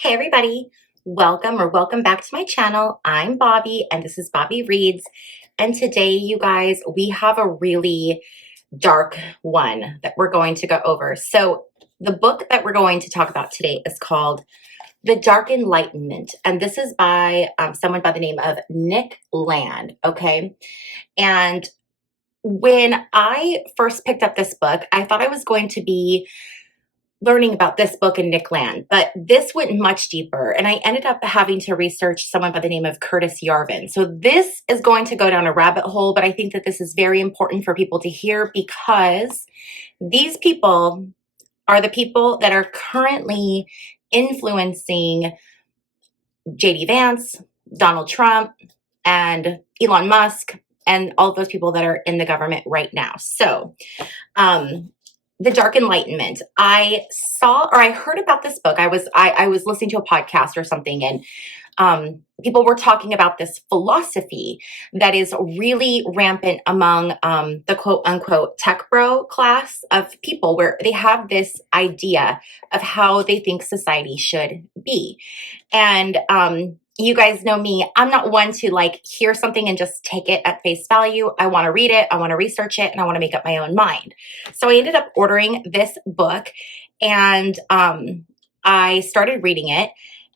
Hey everybody, welcome back to my channel. I'm Bobbie and this is Bobbie Reads. And today, you guys, we have a really dark one that we're going to go over. So the book that we're going to talk about today is called The Dark Enlightenment. And this is by someone by the name of Nick Land, okay? And when I first picked up this book, I thought I was going to be learning about this book and Nick Land, but this went much deeper, and I ended up having to research someone by the name of Curtis Yarvin. So this is going to go down a rabbit hole, but I think that this is very important for people to hear because these people are the people that are currently influencing JD Vance, Donald Trump, and Elon Musk, and all of those people that are in the government right now. So, The Dark Enlightenment. I heard about this book. I was listening to a podcast or something, and people were talking about this philosophy that is really rampant among the quote unquote tech bro class of people, where they have this idea of how they think society should be. And you guys know me, I'm not one to like hear something and just take it at face value. I want to read it, I want to research it, and I want to make up my own mind. So I ended up ordering this book, and I started reading it.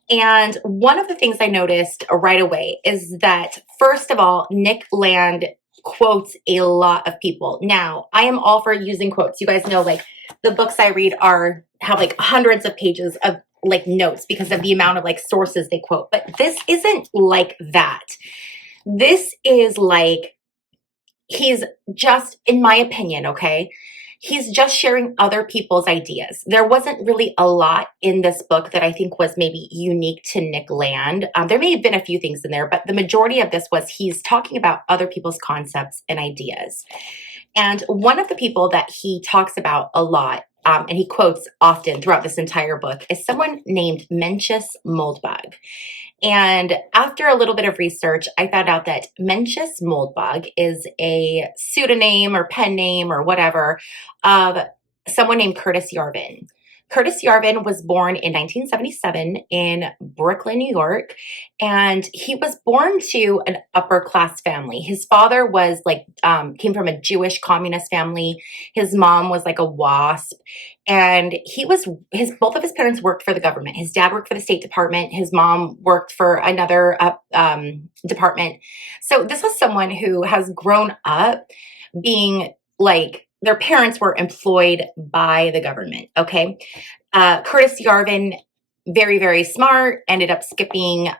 And one of the things I noticed right away is that, first of all, Nick Land quotes a lot of people. Now, I am all for using quotes. You guys know, like, the books I read have like hundreds of pages of like notes because of the amount of like sources they quote. But this isn't like that. This is like, he's just, in my opinion, okay, he's just sharing other people's ideas. There wasn't really a lot in this book that I think was maybe unique to Nick Land. There may have been a few things in there, but the majority of this was he's talking about other people's concepts and ideas. And one of the people that he talks about a lot, and he quotes often throughout this entire book, is someone named Mencius Moldbug. And after a little bit of research, I found out that Mencius Moldbug is a pseudonym or pen name or whatever of someone named Curtis Yarvin. Curtis Yarvin was born in 1977 in Brooklyn, New York, and he was born to an upper class family. His father was like, came from a Jewish communist family. His mom was like a WASP, and both of his parents worked for the government. His dad worked for the State Department. His mom worked for another department. So this was someone who has grown up being like, their parents were employed by the government, okay? Curtis Yarvin, very, very smart, ended up skipping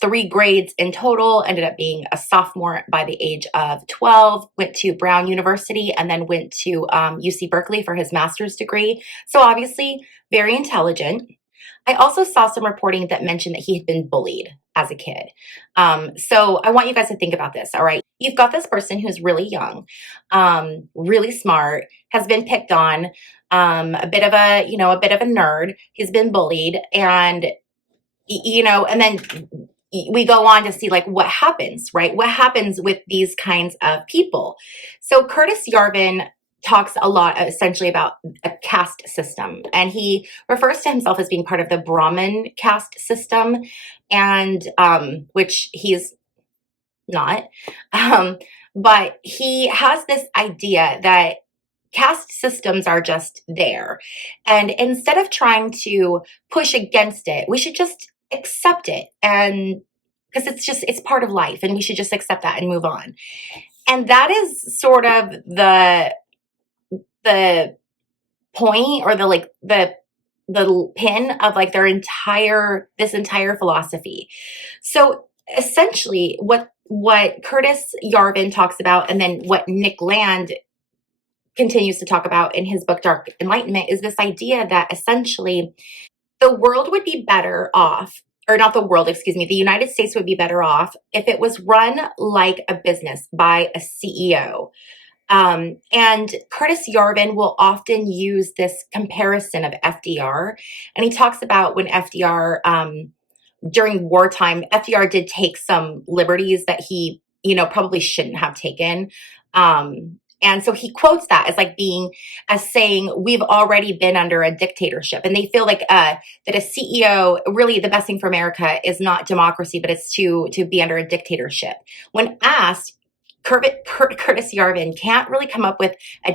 3 grades in total, ended up being a sophomore by the age of 12, went to Brown University, and then went to UC Berkeley for his master's degree. So obviously, very intelligent. I also saw some reporting that mentioned that he had been bullied as a kid. So I want you guys to think about this, all right? You've got this person who's really young, really smart, has been picked on, a bit of a nerd. He's been bullied, and and then we go on to see like what happens, right? What happens with these kinds of people? So Curtis Yarvin talks a lot essentially about a caste system, and he refers to himself as being part of the Brahmin caste system, and which he's not. But he has this idea that caste systems are just there, and instead of trying to push against it, we should just accept it, and because it's part of life, and we should just accept that and move on. And that is sort of the point, or the pin of like this entire philosophy. So essentially what Curtis Yarvin talks about, and then what Nick Land continues to talk about in his book Dark Enlightenment, is this idea that essentially the world would be better off, or not the world, excuse me, the United States would be better off if it was run like a business by a CEO. And Curtis Yarvin will often use this comparison of FDR. And he talks about when FDR, during wartime, FDR did take some liberties that he, probably shouldn't have taken. And so he quotes that as like as saying, we've already been under a dictatorship. And they feel like that a CEO, really the best thing for America is not democracy, but it's to be under a dictatorship. When asked, Curtis Yarvin can't really come up with a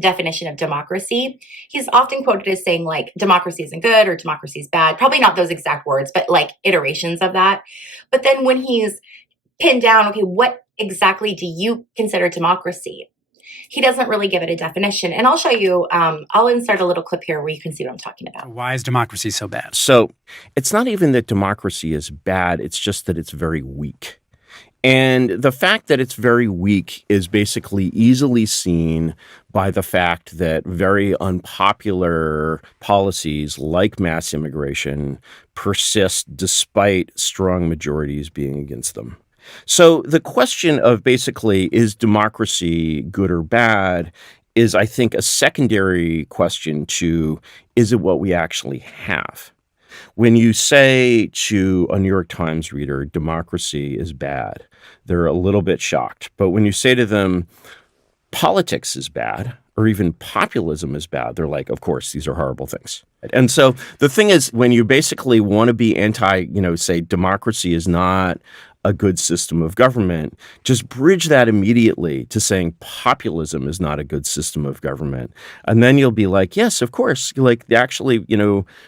definition of democracy. He's often quoted as saying like democracy isn't good or democracy is bad. Probably not those exact words, but like iterations of that. But then when he's pinned down, okay, what exactly do you consider democracy? He doesn't really give it a definition. And I'll show you, I'll insert a little clip here where you can see what I'm talking about. Why is democracy so bad? So it's not even that democracy is bad. It's just that it's very weak. And the fact that it's very weak is basically easily seen by the fact that very unpopular policies like mass immigration persist despite strong majorities being against them. So the question of basically, is democracy good or bad, is, I think, a secondary question to, is it what we actually have? When you say to a New York Times reader, democracy is bad, they're a little bit shocked. But when you say to them, politics is bad, or even populism is bad, they're like, of course, these are horrible things. And so the thing is, when you basically want to be say democracy is not a good system of government, just bridge that immediately to saying populism is not a good system of government. And then you'll be like, yes, of course, like actually,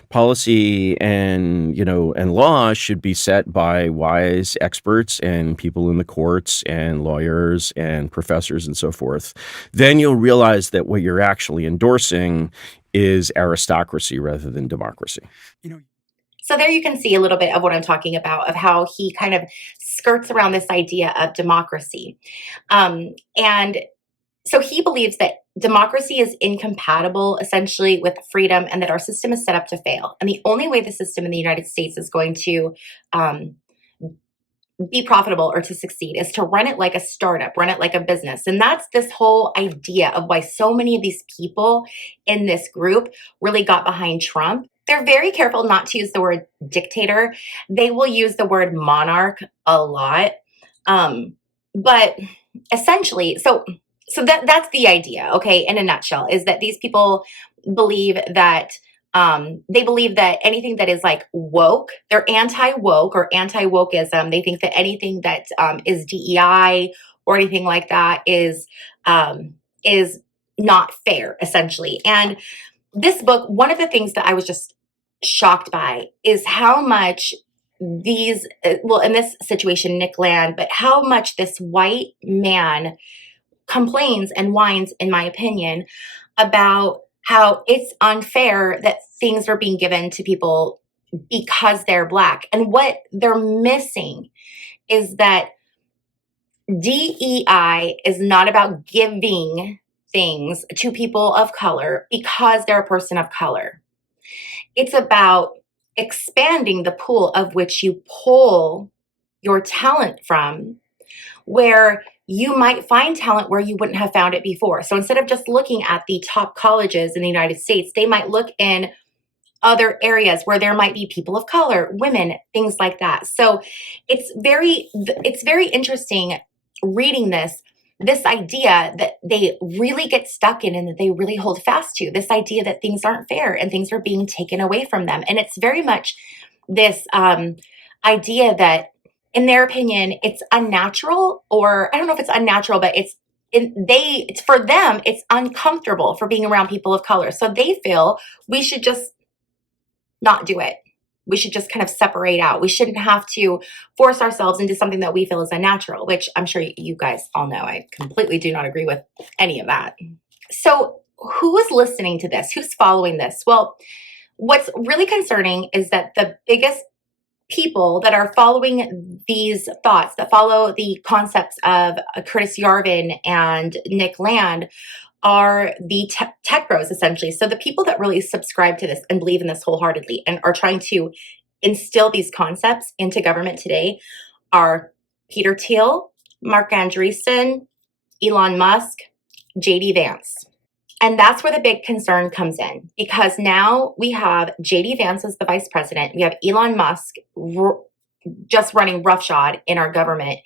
policy and law should be set by wise experts and people in the courts and lawyers and professors and so forth. Then you'll realize that what you're actually endorsing is aristocracy rather than democracy. So there you can see a little bit of what I'm talking about, of how he kind of skirts around this idea of democracy. And so he believes that democracy is incompatible essentially with freedom, and that our system is set up to fail. And the only way the system in the United States is going to be profitable or to succeed is to run it like a startup, run it like a business. And that's this whole idea of why so many of these people in this group really got behind Trump. They're very careful not to use the word dictator. They will use the word monarch a lot. But essentially, so that's the idea, okay, in a nutshell, is that these people believe that anything that is like woke, they're anti-woke or anti-wokeism. They think that anything that is DEI or anything like that is not fair, essentially. And this book, one of the things that I was just shocked by is how much these, in this situation, Nick Land, but how much this white man complains and whines, in my opinion, about how it's unfair that things are being given to people because they're Black. And what they're missing is that DEI is not about giving things to people of color because they're a person of color. It's about expanding the pool of which you pull your talent from, where you might find talent where you wouldn't have found it before. So instead of just looking at the top colleges in the United States, they might look in other areas where there might be people of color, women, things like that. So it's very interesting reading this idea that they really get stuck in and that they really hold fast to, this idea that things aren't fair and things are being taken away from them. And it's very much this idea that, in their opinion, it's unnatural, or I don't know if it's unnatural, but it's for them, it's uncomfortable for being around people of color. So they feel we should just not do it. We should just kind of separate out. We shouldn't have to force ourselves into something that we feel is unnatural, which I'm sure you guys all know. I completely do not agree with any of that. So who is listening to this? Who's following this? Well, what's really concerning is that the biggest people that are following these thoughts, that follow the concepts of Curtis Yarvin and Nick Land, are the tech bros, essentially. So the people that really subscribe to this and believe in this wholeheartedly and are trying to instill these concepts into government today are Peter Thiel, Mark Andreessen, Elon Musk, JD Vance. And that's where the big concern comes in, because now we have JD Vance as the vice president. We have Elon Musk just running roughshod in our government.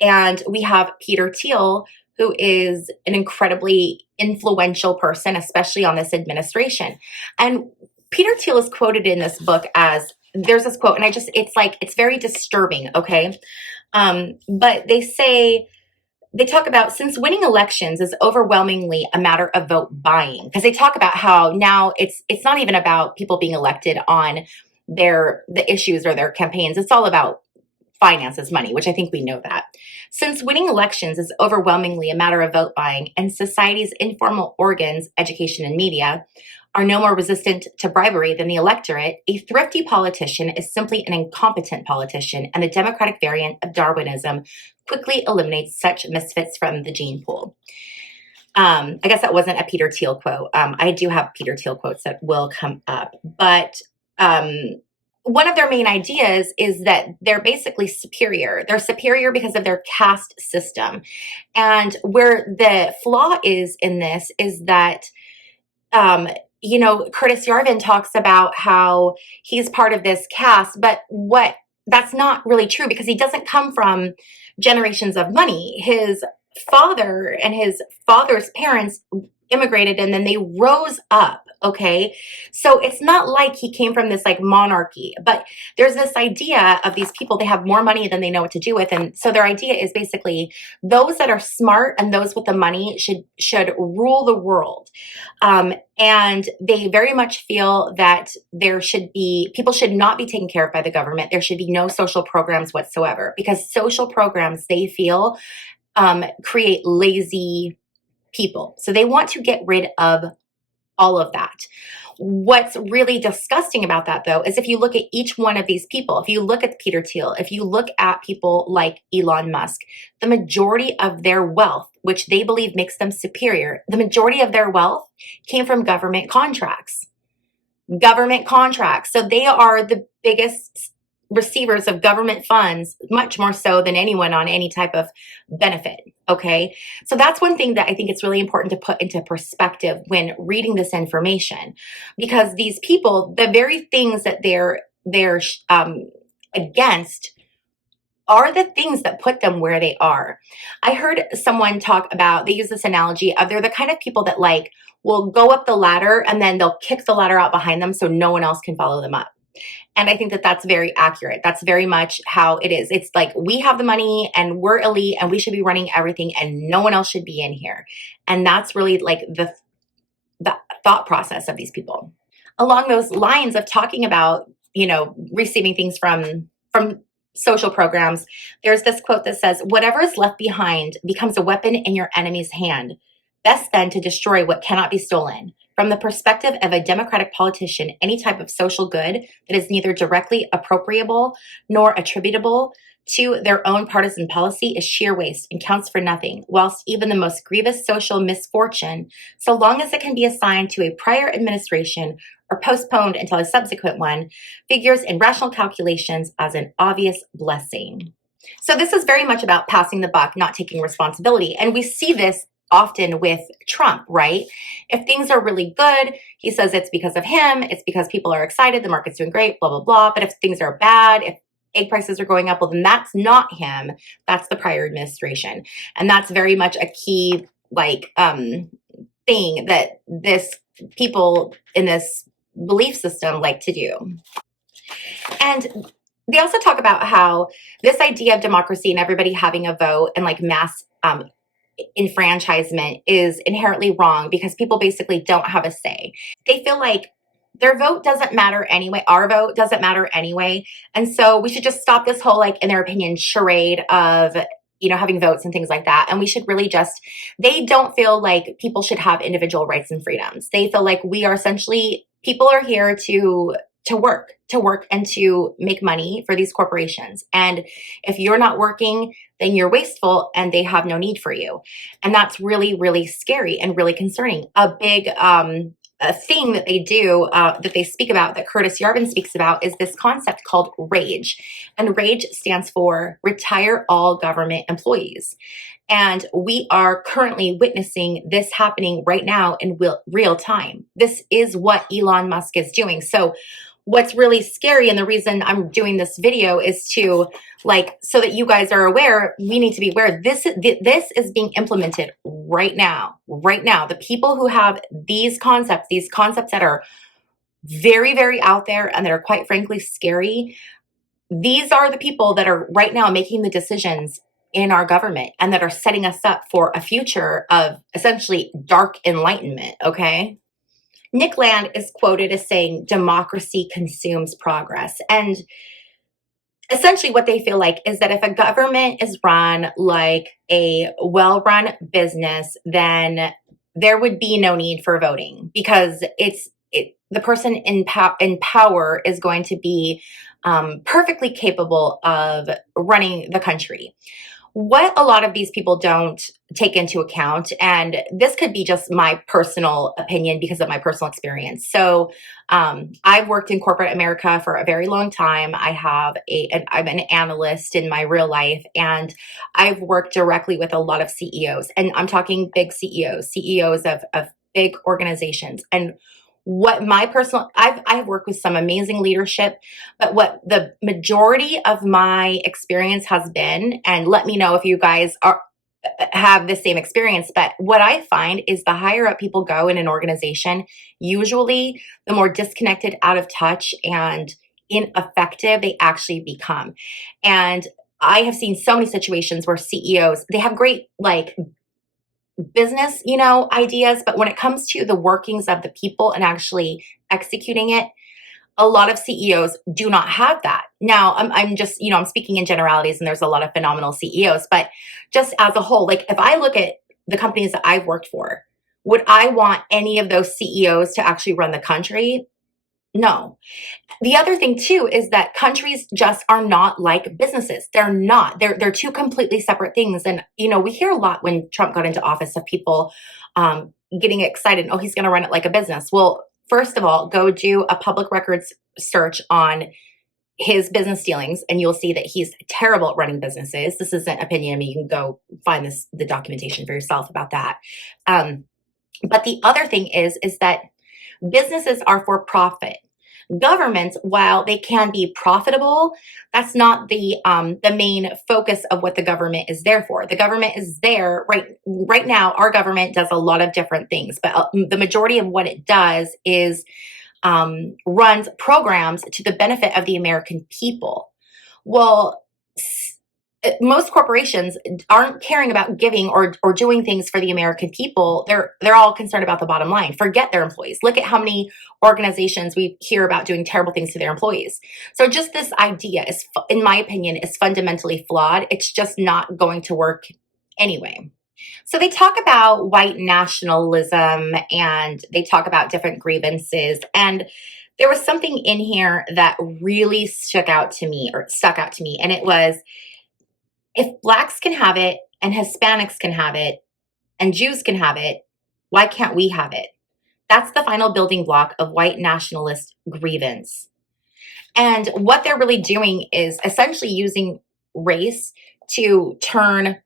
And we have Peter Thiel, who is an incredibly influential person, especially on this administration. And Peter Thiel is quoted in this book as, there's this quote, and it's very disturbing, okay? But they talk about, since winning elections is overwhelmingly a matter of vote buying, because they talk about how now it's not even about people being elected on the issues or their campaigns. It's all about finances, money, which I think we know that. Since winning elections is overwhelmingly a matter of vote buying, and society's informal organs, education and media, are no more resistant to bribery than the electorate, a thrifty politician is simply an incompetent politician, and the democratic variant of Darwinism quickly eliminates such misfits from the gene pool. I guess that wasn't a Peter Thiel quote. I do have Peter Thiel quotes that will come up, but one of their main ideas is that they're basically superior. They're superior because of their caste system. And where the flaw is in this is that, Curtis Yarvin talks about how he's part of this caste, but that's not really true, because he doesn't come from generations of money. His father and his father's parents immigrated and then they rose up. Okay. So it's not like he came from this like monarchy, but there's this idea of these people, they have more money than they know what to do with. And so their idea is basically those that are smart and those with the money should rule the world. And they very much feel that people should not be taken care of by the government. There should be no social programs whatsoever, because social programs, they feel, create lazy people. So they want to get rid of all of that. What's really disgusting about that, though, is if you look at each one of these people, if you look at Peter Thiel, if you look at people like Elon Musk, the majority of their wealth, which they believe makes them superior, the majority of their wealth came from government contracts. Government contracts. So they are the biggest receivers of government funds, much more so than anyone on any type of benefit. Okay. So that's one thing that I think it's really important to put into perspective when reading this information, because these people, the very things that they're against are the things that put them where they are. I heard someone talk about, they use this analogy of, they're the kind of people that like will go up the ladder and then they'll kick the ladder out behind them so no one else can follow them up. And I think that that's very accurate. That's very much how it is. It's like, we have the money and we're elite and we should be running everything and no one else should be in here. And that's really like the thought process of these people. Along those lines of talking about, receiving things from social programs, there's this quote that says, "Whatever is left behind becomes a weapon in your enemy's hand. Best then to destroy what cannot be stolen. From the perspective of a democratic politician, any type of social good that is neither directly appropriable nor attributable to their own partisan policy is sheer waste and counts for nothing, whilst even the most grievous social misfortune, so long as it can be assigned to a prior administration or postponed until a subsequent one, figures in rational calculations as an obvious blessing." So this is very much about passing the buck, not taking responsibility. And we see this often with Trump, right? If things are really good, he says it's because of him, it's because people are excited, the market's doing great, blah, blah, blah. But if things are bad, if egg prices are going up, well, then that's not him. That's the prior administration. And that's very much a key, thing that people in this belief system like to do. And they also talk about how this idea of democracy and everybody having a vote and like mass enfranchisement is inherently wrong, because people basically don't have a say. They feel like their vote doesn't matter anyway. Our vote doesn't matter anyway. And so we should just stop this whole, in their opinion, charade of, having votes and things like that. And we should really they don't feel like people should have individual rights and freedoms. They feel like we are essentially, people are here to work and to make money for these corporations. And if you're not working, then you're wasteful and they have no need for you. And that's really, really scary and really concerning. A big a thing that they do, that they speak about, that Curtis Yarvin speaks about, is this concept called RAGE. And RAGE stands for Retire All Government Employees. And we are currently witnessing this happening right now in real time. This is what Elon Musk is doing. So what's really scary, and the reason I'm doing this video is to, like, so that you guys are aware, we need to be aware this is being implemented right now. Right now, the people who have these concepts that are very, very out there and that are quite frankly scary, these are the people that are right now making the decisions in our government and that are setting us up for a future of essentially dark enlightenment, okay? Nick Land is quoted as saying, democracy consumes progress. And essentially what they feel like is that if a government is run like a well-run business, then there would be no need for voting, because the person in power is going to be perfectly capable of running the country. What a lot of these people don't take into account, and this could be just my personal opinion because of my personal experience. So I've worked in corporate America for a very long time. I'm an analyst in my real life, and I've worked directly with a lot of CEOs, and I'm talking big CEOs of big organizations. And what my personal, I've worked with some amazing leadership, but what the majority of my experience has been, and let me know if you guys have the same experience, but what I find is the higher up people go in an organization, usually the more disconnected, out of touch, and ineffective they actually become. And I have seen so many situations where CEOs, they have great like business, ideas, but when it comes to the workings of the people and actually executing it, a lot of CEOs do not have that. Now, I'm just, I'm speaking in generalities, and there's a lot of phenomenal CEOs, but just as a whole, like if I look at the companies that I've worked for, would I want any of those CEOs to actually run the country? No. The other thing too is that countries just are not like businesses. They're not. They're two completely separate things. And we hear a lot when Trump got into office of people getting excited. Oh, he's going to run it like a business. Well, first of all, go do a public records search on his business dealings, and you'll see that he's terrible at running businesses. This isn't opinion. I mean, you can go find the documentation for yourself about that. But the other thing is that businesses are for profit. Governments, while they can be profitable, that's not the main focus of what the government is there for. The government is there right now. Our government does a lot of different things, but the majority of what it does is runs programs to the benefit of the American people. Well, most corporations aren't caring about giving or doing things for the American people. They're all concerned about the bottom line. Forget their employees. Look at how many organizations we hear about doing terrible things to their employees. So just this idea is, in my opinion, is fundamentally flawed. It's just not going to work anyway. So they talk about white nationalism, and they talk about different grievances. And there was something in here that really stuck out to me. And it was, if Blacks can have it, and Hispanics can have it, and Jews can have it, why can't we have it? That's the final building block of white nationalist grievance. And what they're really doing is essentially using race to turn,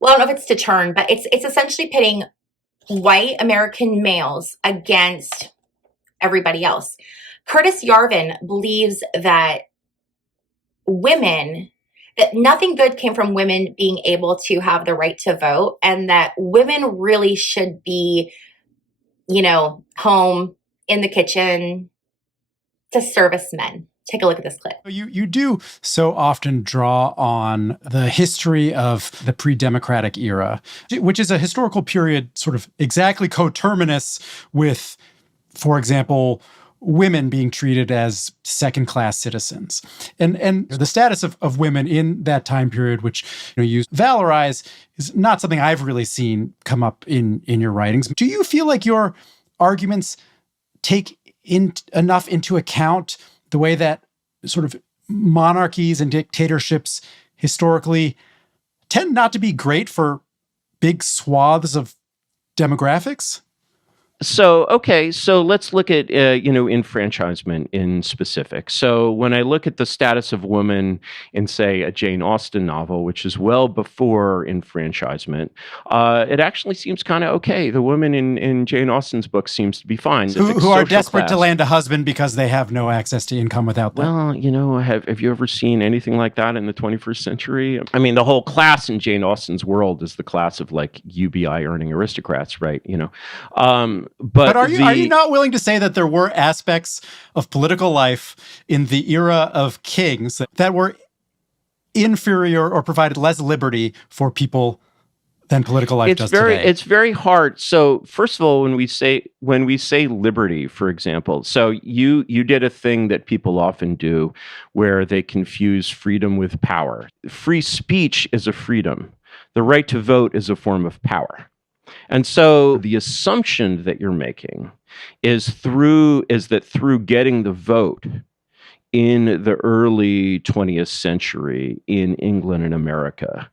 well, I don't know if it's to turn, but it's essentially pitting white American males against everybody else. Curtis Yarvin believes that nothing good came from women being able to have the right to vote, and that women really should be, home in the kitchen to service men. Take a look at this clip. You do so often draw on the history of the pre-democratic era, which is a historical period sort of exactly coterminous with, for example, women being treated as second-class citizens. And the status of women in that time period, which you valorize, is not something I've really seen come up in your writings. Do you feel like your arguments take enough into account the way that sort of monarchies and dictatorships historically tend not to be great for big swaths of demographics? So let's look at enfranchisement in specific. So when I look at the status of women in, say, a Jane Austen novel, which is well before enfranchisement, it actually seems kind of okay. The woman in Jane Austen's book seems to be fine. Who are desperate to land a husband because they have no access to income without that. Well, have you ever seen anything like that in the 21st century? I mean, the whole class in Jane Austen's world is the class of like UBI earning aristocrats, right? But are you not willing to say that there were aspects of political life in the era of kings that were inferior or provided less liberty for people than political life does today? It's very hard. So first of all, when we say liberty, for example, so you did a thing that people often do where they confuse freedom with power. Free speech is a freedom. The right to vote is a form of power. And so the assumption that you're making is that through getting the vote in the early 20th century in England and America,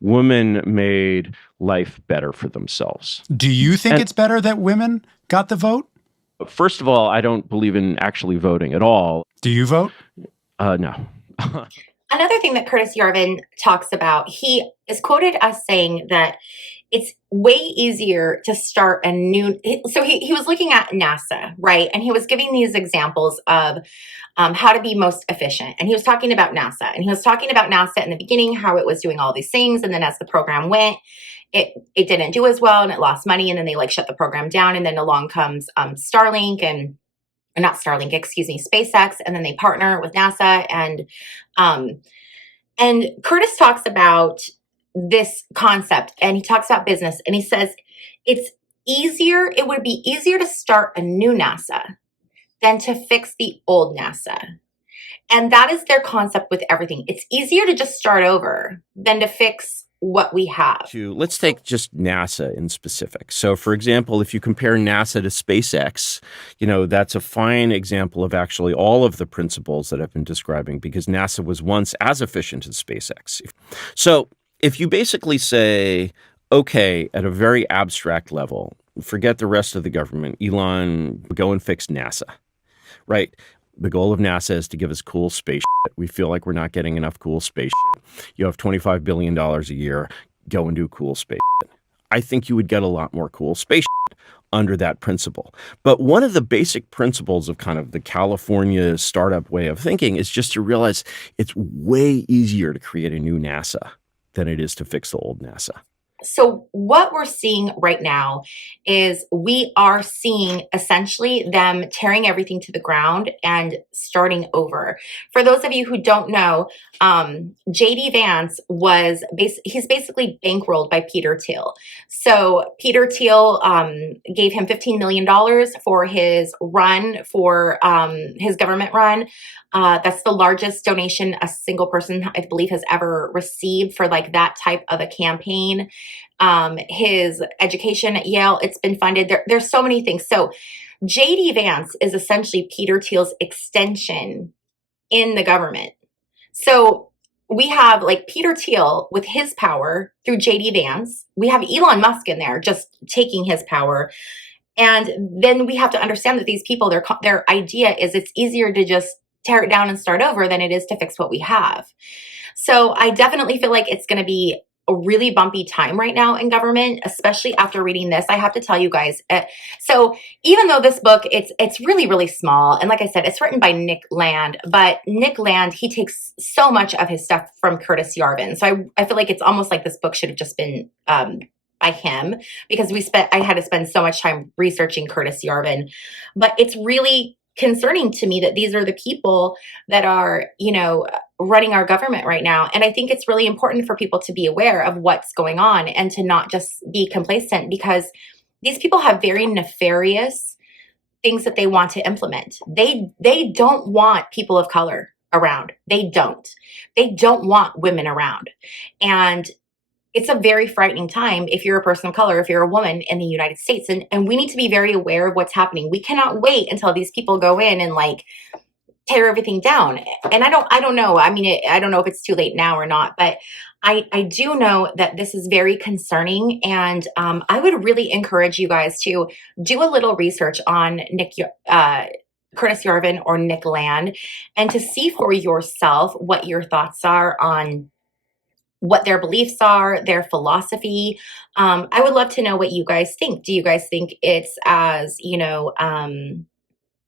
women made life better for themselves. Do you think it's better that women got the vote? First of all, I don't believe in actually voting at all. Do you vote? No. Another thing that Curtis Yarvin talks about, he is quoted as saying that it's way easier to start a new. So he was looking at NASA, right? And he was giving these examples of how to be most efficient. And he was talking about NASA. And he was talking about NASA in the beginning, how it was doing all these things. And then as the program went, it didn't do as well and it lost money. And then they like shut the program down. And then along comes Starlink or not Starlink, excuse me, SpaceX. And then they partner with NASA. And Curtis talks about this concept and he talks about business and he says it would be easier to start a new NASA than to fix the old NASA. And that is their concept with everything. It's easier to just start over than to fix what we have. Let's take just NASA in specific. So, for example, if you compare NASA to SpaceX, that's a fine example of actually all of the principles that I've been describing because NASA was once as efficient as SpaceX. So, if you basically say, okay, at a very abstract level, forget the rest of the government, Elon, go and fix NASA, right? The goal of NASA is to give us cool space shit. We feel like we're not getting enough cool space shit. You have $25 billion a year, go and do cool space shit. I think you would get a lot more cool space shit under that principle. But one of the basic principles of kind of the California startup way of thinking is just to realize it's way easier to create a new NASA than it is to fix the old NASA. So what we're seeing right now is we are seeing essentially them tearing everything to the ground and starting over. For those of you who don't know, J.D. Vance he's basically bankrolled by Peter Thiel. So Peter Thiel gave him $15 million for his run, for his government run. That's the largest donation a single person, I believe, has ever received for like that type of a campaign. His education at Yale, it's been funded. There's so many things. So J.D. Vance is essentially Peter Thiel's extension in the government. So we have like Peter Thiel with his power through J.D. Vance. We have Elon Musk in there just taking his power. And then we have to understand that these people, their idea is it's easier to just tear it down and start over than it is to fix what we have. So I definitely feel like it's going to be a really bumpy time right now in government, especially after reading this. I have to tell you guys. So even though this book, it's really, really small. And like I said, it's written by Nick Land, but Nick Land, he takes so much of his stuff from Curtis Yarvin. So I feel like it's almost like this book should have just been by him because I had to spend so much time researching Curtis Yarvin. But it's really concerning to me that these are the people that are, running our government right now. And I think it's really important for people to be aware of what's going on and to not just be complacent because these people have very nefarious things that they want to implement. They don't want people of color around. They don't want women around. And it's a very frightening time if you're a person of color, if you're a woman in the United States. And we need to be very aware of what's happening. We cannot wait until these people go in and like tear everything down. And I don't know. I mean, I don't know if it's too late now or not, but I do know that this is very concerning. And I would really encourage you guys to do a little research on Curtis Yarvin or Nick Land, and to see for yourself what your thoughts are on what their beliefs are, their philosophy. I would love to know what you guys think. Do you guys think it's as,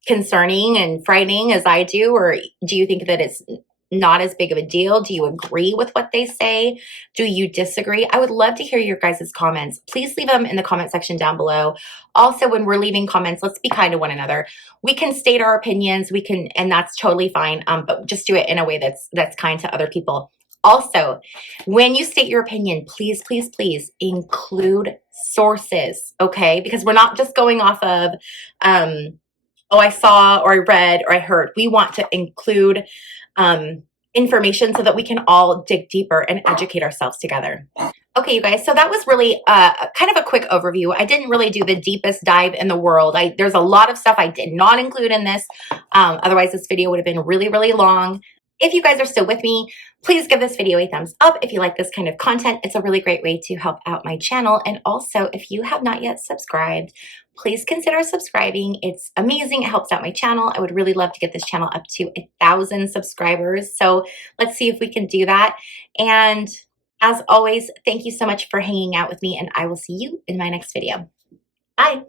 concerning and frightening as I do, or do you think that it's not as big of a deal? Do you agree with what they say? Do you disagree? I would love to hear your guys' comments. Please leave them in the comment section down below. Also, when we're leaving comments, let's be kind to one another. We can state our opinions, and that's totally fine. But just do it in a way that's kind to other people. Also, when you state your opinion, please, please, please include sources, okay? Because we're not just going off of, oh, I saw, or I read, or I heard. We want to include information so that we can all dig deeper and educate ourselves together. Okay, you guys, so that was really kind of a quick overview. I didn't really do the deepest dive in the world. There's a lot of stuff I did not include in this. Otherwise, this video would have been really, really long. If you guys are still with me, please give this video a thumbs up if you like this kind of content. It's a really great way to help out my channel. And also, if you have not yet subscribed, please consider subscribing. It's amazing. It helps out my channel. I would really love to get this channel up to 1,000 subscribers. So let's see if we can do that. And as always, thank you so much for hanging out with me, and I will see you in my next video. Bye.